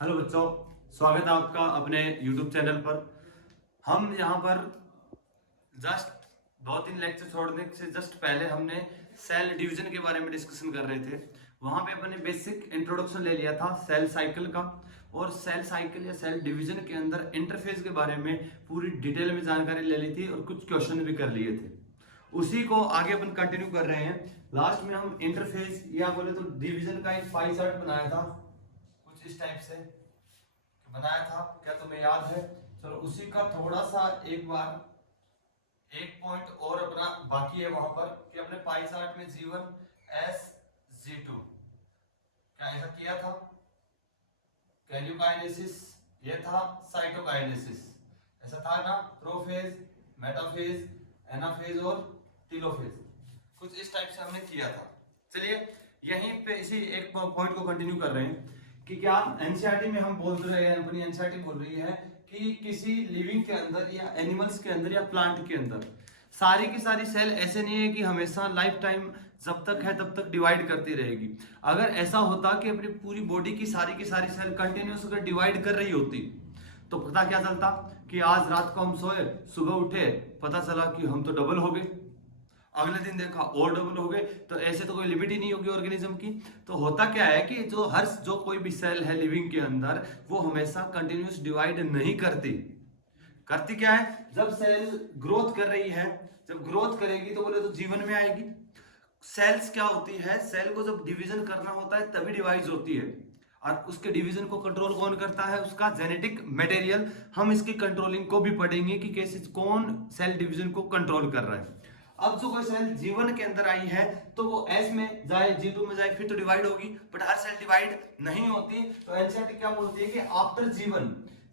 Hello बच्चों, स्वागत है आपका अपने YouTube चैनल पर। हम यहाँ पर जस्ट 2-3 लेक्चर छोड़ने से जस्ट पहले हमने सेल डिवीजन के बारे में डिस्कशन कर रहे थे। वहाँ पे अपने बेसिक इंट्रोडक्शन ले लिया था सेल साइकिल का, और सेल साइकिल या सेल डिवीजन के अंदर इंटरफेस के बारे में पूरी डिटेल में जानकारी ले ली थी और कुछ क्वेश्चन भी कर लिए थे। उसी को आगे अपन कंटिन्यू कर रहे हैं। लास्ट में हम इंटरफेस या बोले तो डिवीजन का एक पाई चार्ट बनाया था, कुछ इस टाइप से बनाया था, क्या तुम्हें याद है? चलो उसी का थोड़ा सा एक बार एक पॉइंट और अपना बाकी है वहां पर कि अपने पाई चार्ट में G1 S G2 क्या ऐसा किया था? कैल्यूकाइनेसिस, ये था साइटोकाइनेसिस, ऐसा था ना? प्रोफेज, मेटाफेज, एनाफेज और टेलोफेज, कुछ इस टाइप से हमने किया था। चलिए यहीं पे इसी एक पॉइंट को कंटिन्यू कर रहे हैं कि क्या एनसीईआरटी में हम बोल रहे हैं, अपनी एनसीईआरटी बोल रही है कि किसी लिविंग के अंदर या एनिमल्स के अंदर या प्लांट के अंदर सारी की सारी सेल ऐसे नहीं है कि हमेशा लाइफ टाइम जब तक है तब तक डिवाइड करती रहेगी। अगर ऐसा होता कि अपनी पूरी बॉडी की सारी सेल कंटिन्यूस अगर डिवाइड कर रही होती तो पता क्या चलता कि आज रात को हम सोए, सुबह उठे, पता चला कि हम तो डबल हो गए, अगले दिन देखा और डबल हो गए। तो ऐसे तो कोई लिमिट ही नहीं होगी ऑर्गेनिज्म की। तो होता क्या है कि जो कोई भी सेल है लिविंग के अंदर, वो हमेशा कंटिन्यूस डिवाइड नहीं करती। करती क्या है? जब सेल ग्रोथ कर रही है, जब ग्रोथ करेगी तो बोले तो जीवन में आएगी। सेल्स क्या होती है? सेल को जब डिवीजन करना होता है तभी डिवाइड होती है, और उसके डिवीजन को कंट्रोल कौन करता है? उसका जेनेटिक मटेरियल। हम इसकी कंट्रोलिंग को भी पढ़ेंगे कि कैसे कौन सेल डिवीजन को कंट्रोल कर रहा है। अब जो कोई सेल जीवन के अंदर आई है तो वो एस में जाए, G2 में जाए, फिर तो डिवाइड होगी, बट हर सेल डिवाइड नहीं होती। तो एनसीईआरटी क्या बोलती है कि आफ्टर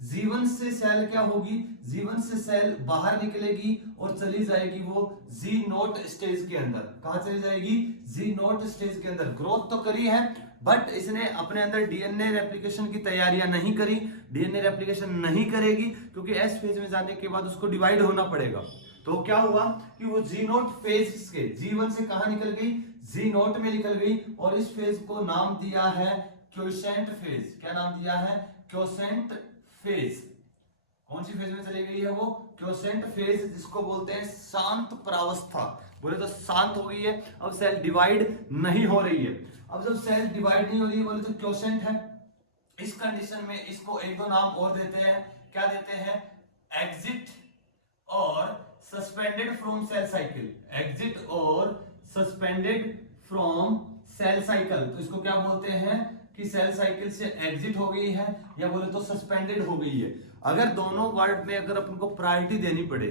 जीवन से सेल क्या होगी? जीवन से सेल बाहर निकलेगी और चली जाएगी वो G0 स्टेज के अंदर। कहां चली जाएगी? G0 स्टेज के अंदर। ग्रोथ तो करी है बट इसने अपने अंदर डीएनए रेप्लिकेशन की तैयारियां नहीं करी। डीएनए रेप्लिकेशन नहीं करेगी क्योंकि एस फेज में जाने के बाद उसको डिवाइड होना पड़ेगा। तो क्या हुआ कि वो G0 फेज के G1 से कहां निकल गई? G0 में निकल गई, और इस फेज को नाम दिया है क्योसेंट फेज। क्या नाम दिया है? क्योसेंट फेज। कौन सी फेज में चली गई है वो? क्योसेंट फेज, जिसको बोलते हैं शांत प्रावस्था। बोले तो शांत हो गई है, अब सेल डिवाइड नहीं हो रही है। अब जब सेल डिवाइड नहीं हो रही है बोले तो क्योसेंट है। इस कंडीशन में इसको एक दो नाम और देते हैं। क्या देते हैं? एग्जिट और suspended from cell cycle. Exit और सस्पेंडेड फ्रॉम सेल साइकिल। तो इसको क्या बोलते हैं कि सेल साइकिल से एग्जिट हो गई है या बोले तो सस्पेंडेड हो गई है। अगर दोनों वर्ड में अगर अपन को प्रायोरिटी देनी पड़े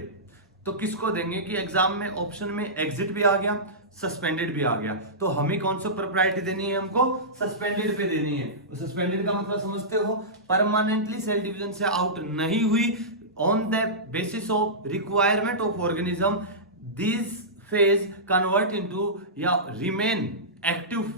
तो किसको देंगे? कि एग्जाम में ऑप्शन में एग्जिट भी आ गया, सस्पेंडेड भी आ गया, तो हमें कौन सा पर प्रायोरिटी देनी है? हमको सस्पेंडेड पे देनी है। तो सस्पेंडेड का मतलब समझते हो? परमानेंटली सेल डिवीजन से आउट नहीं हुई। On the basis of requirement of organism, these phase convert into या remain active।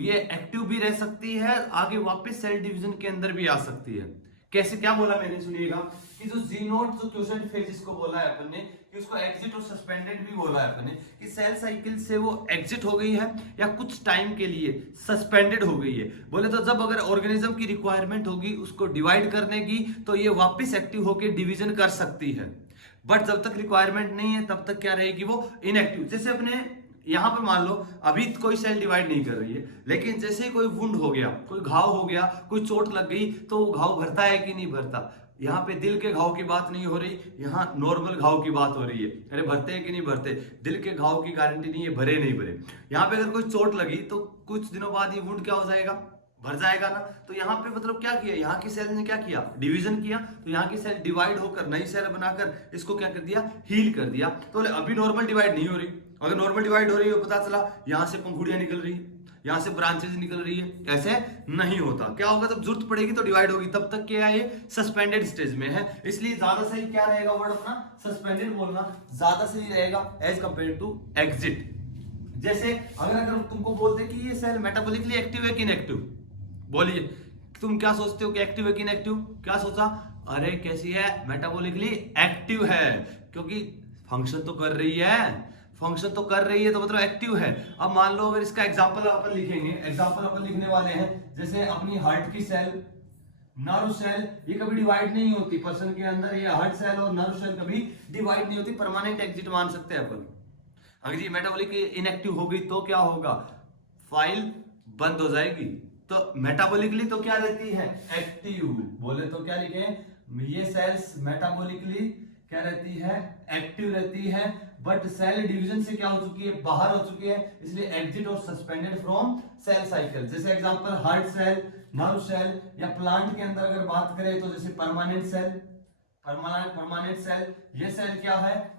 ये एक्टिव भी रह सकती है, आगे वापस सेल डिवीजन के अंदर भी आ सकती है। कैसे? क्या बोला मैंने? सुनिएगा कि जो G0 जो क्योसेंट फेज इसको बोला है अपन ने कि उसको एग्जिट और सस्पेंडेड भी बोला है अपन ने, कि सेल साइकिल से वो एग्जिट हो गई है या कुछ टाइम के लिए सस्पेंडेड हो गई है। बोले तो जब अगर ऑर्गेनिज्म की रिक्वायरमेंट होगी उसको डिवाइड करने की तो ये वापस एक्टिव होकर डिवीजन कर सकती है, बट जब तक रिक्वायरमेंट नहीं है तब तक क्या रहेगी? वो इनएक्टिव। जैसे अपने यहां पे मान लो अभी कोई सेल डिवाइड नहीं कर रही है, लेकिन जैसे ही कोई वुंड हो गया, कोई घाव हो गया, कोई चोट लग गई, तो वो घाव भरता है कि नहीं भरता? यहाँ पे दिल के घाव की बात नहीं हो रही, यहाँ नॉर्मल घाव की बात हो रही है। अरे भरते हैं कि नहीं भरते? दिल के घाव की गारंटी नहीं है भरे नहीं भरे। यहाँ पे अगर कोई चोट लगी तो कुछ दिनों बाद ये वुंड क्या हो जाएगा? भर जाएगा ना। तो यहाँ पे मतलब क्या किया? यहाँ की सेल ने क्या किया? डिवीजन किया। तो यहाँ की सेल डिवाइड होकर नई सेल बनाकर इसको क्या कर दिया? हील कर दिया। तो अभी नॉर्मल डिवाइड नहीं हो रही। अगर नॉर्मल डिवाइड हो रही है, पता चला यहाँ से पंखुड़ियां निकल रही है, यहाँ से ब्रांचेस निकल रही है, ऐसे नहीं होता। क्या होगा? जब जरूरत पड़ेगी तो डिवाइड होगी, तब तक क्या है? ये सस्पेंडेड स्टेज में है। इसलिए ज्यादा सही क्या रहेगा वर्ड अपना? सस्पेंडेड बोलना ज्यादा सही रहेगा एज कंपेयर टू एग्जिट। जैसे अगर तुमको बोलते कि ये सेल मेटाबॉलिकली एक्टिव है कि इनएक्टिव, बोलिए तुम क्या सोचते हो कि एक्टिव है कि इनएक्टिव? क्या सोचा? अरे कैसी है? मेटाबॉलिकली एक्टिव है, क्योंकि फंक्शन तो कर रही है। फंक्शन तो कर रही है तो मतलब एक्टिव है। अब मान लो अगर इसका एग्जांपल अपन लिखेंगे, एग्जांपल अपन लिखने वाले हैं, जैसे अपनी हार्ट की सेल, नर्व सेल, ये कभी डिवाइड नहीं होती पर्सन के अंदर, ये हार्ट सेल और नर्व सेल कभी डिवाइड नहीं होती, परमानेंट एग्जिट मान सकते हैं अपन। अगर ये मेटाबॉलिक इनएक्टिव हो गई तो क्या होगा, फाइल बंद हो जाएगी। तो मेटाबॉलिकली तो क्या रहती है, एक्टिव। बोले तो क्या लिखे, ये सेल्स मेटाबॉलिकली क्या रहती है, एक्टिव रहती है, बट सेल डिवीजन से क्या हो चुकी है, बाहर हो चुकी है, इसलिए एग्जिट और सस्पेंडेड फ्रॉम सेल साइकिल। जैसे example heart cell, nerve cell, या प्लांट के अंदर अगर बात करें तो जैसे परमानेंट सेल, परमानेंट सेल, ये सेल क्या है,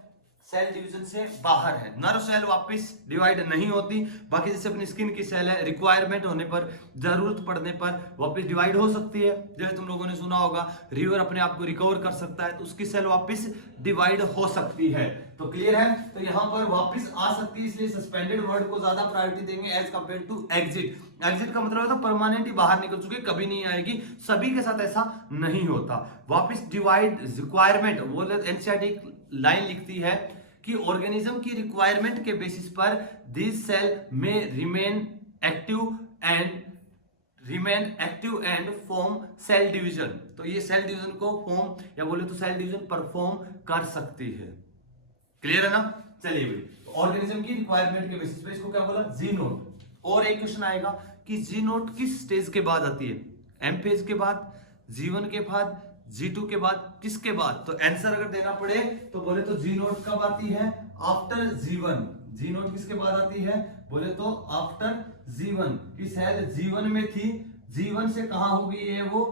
सेल डिवीजन से बाहर है। नर्व सेल वापस डिवाइड नहीं होती। बाकी जैसे अपनी स्किन की सेल है, रिक्वायरमेंट होने पर, जरूरत पड़ने पर वापस डिवाइड हो सकती है। जैसे तुम लोगों ने सुना होगा रिवर अपने आप को रिकवर कर सकता है, तो उसकी सेल वापस डिवाइड हो सकती है। तो क्लियर है, तो यहाँ पर वापस आ सकती है, इसलिए सस्पेंडेड वर्ड को ज्यादा प्रायोरिटी देंगे as compare to exit. Exit का मतलब है तो परमानेंट ही बाहर निकल चुके, कभी नहीं आएगी। सभी के साथ ऐसा नहीं होता। वापस डिवाइड रिक्वायरमेंट, वो एनसीईआरटी लाइन लिखती है कि ऑर्गेनिज्म की रिक्वायरमेंट के बेसिस पर दिस सेल में remain active and form cell division. तो ये सेल डिवीजन को फॉर्म या बोले तो सेल डिवीजन परफॉर्म कर सकती है। क्लियर है ना। चलिए भाई, ऑर्गेनिज्म की रिक्वायरमेंट के बेसिस पे इसको क्या बोला, जी नोट। और एक क्वेश्चन आएगा कि जी नोट किस स्टेज के बाद आती है, एम फेज के बाद, G1 के बाद, G2 के बाद, किसके बाद। तो आंसर अगर देना पड़े तो बोले तो जी नोट कब आती है, आफ्टर G1। जी नोट किसके बाद आती है, बोले तो आफ्टर G1 की सेल G1 में थी, G1 से कहां हो गई है, वो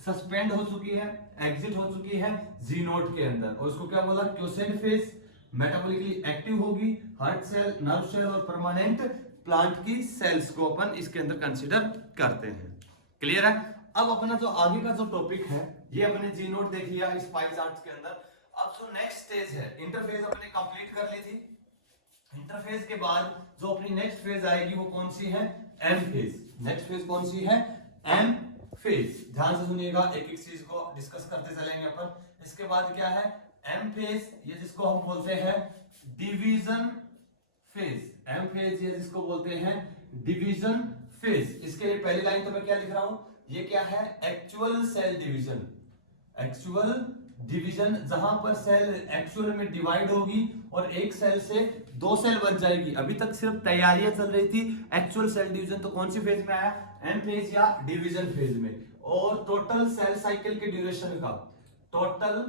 सस्पेंड हो चुकी है, एग्जिट हो चुकी है जी नोट के अंदर। और उसको क्या बोला, क्योसेंट फेज, मेटाबॉलिकली एक्टिव होगी, हार्ट सेल, नर्व सेल और परमानेंट प्लांट की सेल्स को अपन इसके अंदर कंसीडर करते हैं। क्लियर है। अब अपना जो आगे का जो टॉपिक है, ये अपने जी नोट देख लिया इस पाई चार्ट के अंदर। अब जो नेक्स्ट स्टेज है, इंटरफेज अपने कंप्लीट कर ली थी। इंटरफेज के बाद जो अपनी नेक्स्ट फेज आएगी वो कौन सी है, एम फेज। नेक्स्ट फेज कौन सी है, एम फेज। ध्यान से सुनिएगा, एक एक चीज को डिस्कस करते चलेंगे अपन। इसके बाद क्या है, एम फेज, ये जिसको हम बोलते हैं डिवीजन फेज। एम फेज ये जिसको बोलते हैं डिवीजन फेज। इसके लिए पहली लाइन तो मैं क्या लिख रहा हूं, ये क्या है, actual cell division. Actual division, जहां पर सेल एक्चुअल में डिवाइड होगी और एक सेल से दो सेल बन जाएगी। अभी तक सिर्फ तैयारियां चल रही थी, एक्चुअल सेल डिवीजन तो कौन सी फेज में आया, एम फेज या डिवीजन फेज में। और टोटल सेल साइकिल के ड्यूरेशन का, टोटल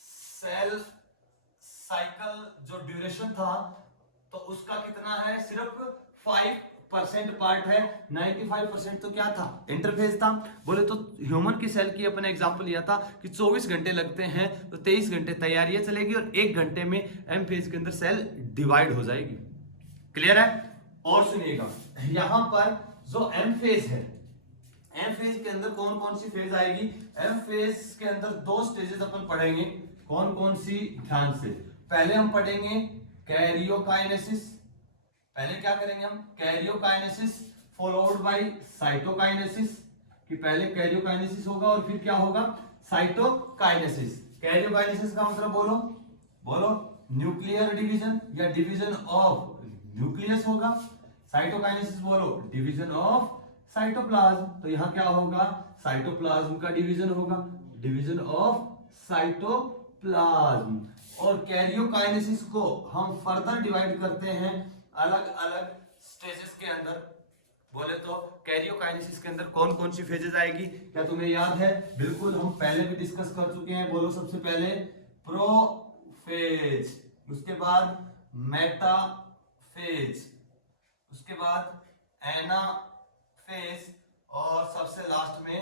सेल साइकिल जो ड्यूरेशन था तो उसका कितना है, सिर्फ 5% पार्ट है, 95% तो क्या था, इंटरफेस था। बोले तो ह्यूमन की सेल की अपने एग्जांपल लिया था कि 24 घंटे लगते हैं, तो 23 घंटे तैयारियां चलेगी और 1 घंटे में एम फेज के अंदर सेल डिवाइड हो जाएगी। क्लियर है। और सुनिएगा, यहां पर जो एम फेज है, एम फेज के अंदर कौन कौन सी फेज आएगी, एम फेज के अंदर 2 स्टेजेस अपन पढ़ेंगे। कौन कौन सी, ध्यान से। पहले हम पढ़ेंगे कैरियोकाइनेसिस। पहले क्या करेंगे हम, कैरियोकाइनेसिस फॉलोड बाय साइटोकाइनेसिस। कि पहले कैरियोकाइनेसिस होगा और फिर क्या होगा, साइटोकाइनेसिस। कैरियोकाइनेसिस का मतलब बोलो, बोलो न्यूक्लियर डिवीजन या डिवीजन ऑफ न्यूक्लियस होगा। साइटोकाइनेसिस बोलो डिवीजन ऑफ साइटोप्लाज्म। तो यहां क्या होगा, साइटोप्लाज्म का डिवीजन होगा, डिवीजन ऑफ साइटोप्लाज्म। और कैरियोकाइनेसिस को हम फर्दर डिवाइड करते हैं अलग अलग स्टेजेस के अंदर। बोले तो कैरियोकाइनेसिस के अंदर कौन कौन सी फेजेस आएगी, क्या तुम्हें याद है, बिल्कुल हम पहले भी डिस्कस कर चुके हैं। बोलो सबसे पहले प्रोफेज, उसके बाद मेटाफेज, उसके बाद एनाफेज और सबसे लास्ट में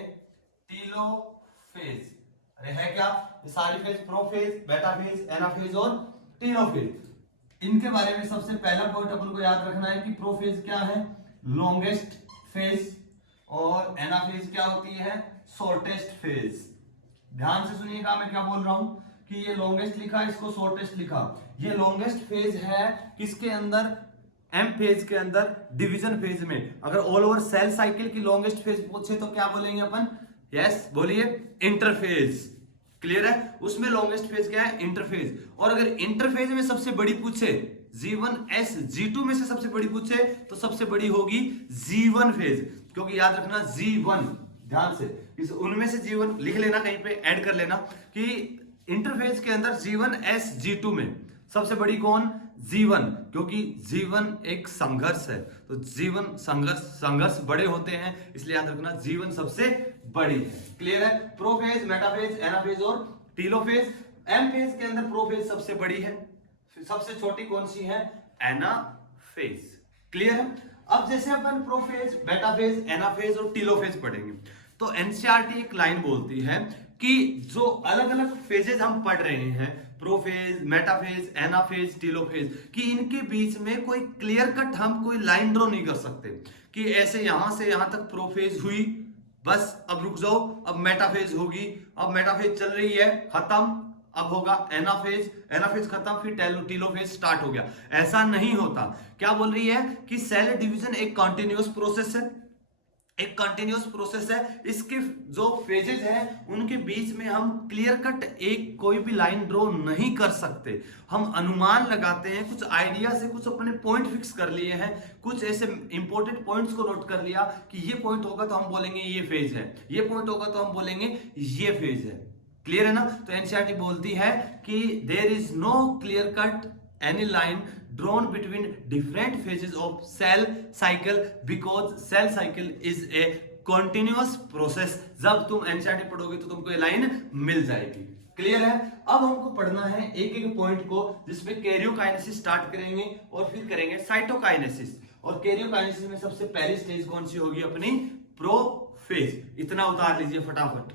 टीलोफेज। अरे है क्या, ये सारी फेज, प्रोफेज, बेटाफेज, एनाफेज और टीलोफेज। इनके बारे में सबसे पहला पॉइंट अपन को याद रखना है कि प्रोफेज क्या है, लॉन्गेस्ट फेज, और एनाफेज क्या होती है, शॉर्टेस्ट फेज। ध्यान से सुनिएगा मैं क्या बोल रहा हूं कि ये लॉन्गेस्ट लिखा, इसको शॉर्टेस्ट लिखा। ये लॉन्गेस्ट फेज है किसके अंदर, एम फेज के अंदर, डिवीजन फेज में। अगर ऑल ओवर सेल साइकिल की लॉन्गेस्ट फेज पूछे तो क्या बोलेंगे अपन, यस बोलिए इंटरफेज। क्लियर है? उसमें लॉन्गेस्ट फेज क्या है? इंटरफेज। और अगर इंटरफेज में सबसे बड़ी पूछे G1S, G2 में से सबसे बड़ी पूछे तो सबसे बड़ी होगी G1 फेज, क्योंकि याद रखना G1, ध्यान से इस उनमें से G1 लिख लेना, कहीं पे ऐड कर लेना कि इंटरफेज के अंदर G1S, G2 में सबसे बड़ी कौन? G1, क्योंकि G1 एक संघर्ष है, तो G1 संघर्ष बड़े होते हैं, इसलिए याद रखना G1 सबसे बड़ी है। क्लियर है? प्रोफेज, मेटाफेज, एनाफेज और टीलोफेज। एम फेज के अंदर प्रोफेज सबसे बड़ी है, सबसे छोटी कौन सी है? एनाफेज। क्लियर है? अब जैसे अपन प्रोफेज, मेटाफेज, एनाफेज और टीलोफेज पढ़ेंगे तो एनसीईआरटी एक लाइन बोलती है कि जो अलग अलग फेजेस हम पढ़ रहे हैं, प्रोफेज, मेटाफेज, एनाफेज, टीलोफेज, कि इनके बीच में कोई क्लियर कट हम कोई लाइन ड्रॉ नहीं कर सकते कि ऐसे यहां से यहां तक प्रोफेज हुई, बस अब रुक जाओ, अब मेटाफेज होगी, अब मेटाफेज चल रही है, खत्म, अब होगा एनाफेज, एनाफेज खत्म, फिर टीलोफेज स्टार्ट हो गया। ऐसा नहीं होता। क्या बोल रही है कि सेल डिवीजन एक कंटिन्यूअस प्रोसेस है, एक कंटिन्यूअस प्रोसेस है। इसके जो फेजेस हैं उनके बीच में हम क्लियर कट एक कोई भी लाइन ड्रॉ नहीं कर सकते। हम अनुमान लगाते हैं, कुछ आइडिया से कुछ अपने पॉइंट फिक्स कर लिए हैं, कुछ ऐसे इंपॉर्टेंट पॉइंट्स को नोट कर लिया कि ये पॉइंट होगा तो हम बोलेंगे ये फेज है, ये पॉइंट होगा तो हम बोलेंगे ये फेज है। क्लियर है ना? तो एनसीईआरटी बोलती है कि there is no clear cut any line drawn between different phases of cell cycle because cell cycle is a continuous process। जब तुम एनसीईआरटी पढ़ोगे तो तुमको ये लाइन मिल जाएगी। क्लियर है? अब हमको पढ़ना है एक एक पॉइंट को, जिसमें कैरियोकाइनेसिस स्टार्ट करेंगे और फिर करेंगे साइटोकाइनेसिस। और कैरियोकाइनेसिस में सबसे पहली स्टेज कौन सी होगी अपनी? प्रोफेज। इतना उतार लीजिए फटाफट।